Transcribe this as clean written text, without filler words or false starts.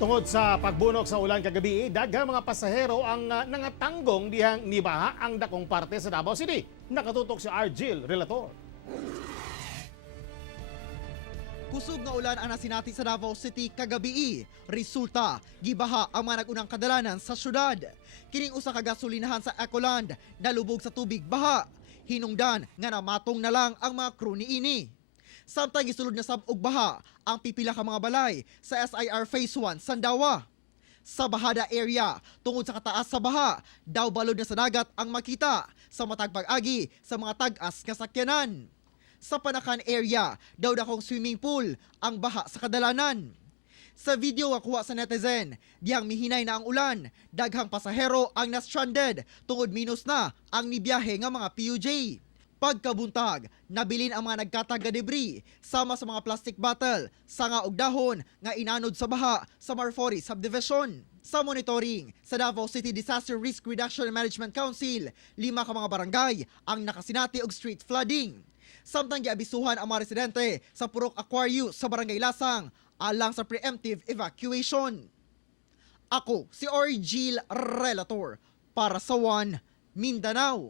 Tungod sa pagbunok sa ulan kagabi, daghang mga pasahero ang nangatanggong dihang nibaha ang dakong parte sa Davao City. Nakatutok si Argil Relator. Kusog nga ulan ang nasinati sa Davao City kagabi. Resulta, gibaha ang mga nagunang kadalanan sa syudad. Kining usa ka gasolinahan sa Ecoland nalubog sa tubig baha. Hinungdan nga namatong na lang ang mga crew niini. Samtang gisulod na sab og baha ang pipila ka mga balay sa SIR Phase 1 Sandawa. Sa Bahada area, tungod sa kataas sa baha, daw balod na sa dagat ang makita sa matag pag-agi sa mga tag-as nga sakyanan. Sa Panakan area, daw dakong swimming pool ang baha sa kadalanan. Sa video nga kuha sa netizen, diyang mihinay na ang ulan, daghang pasahero ang na-stranded tungod minus na ang nibiyahe nga mga PUJ. Pagkabuntag, nabilin ang mga nagkatag nga debris sama sa mga plastic bottle, sanga og dahon nga inanod sa baha sa Marfori Subdivision. Sa monitoring sa Davao City Disaster Risk Reduction and Management Council, 5 ka mga barangay ang nakasinati og street flooding. Samtang giabisuhan ang mga residente sa Purok Aquarius sa Barangay Lasang alang sa preemptive evacuation. Ako si Argil Relator para sa One Mindanao.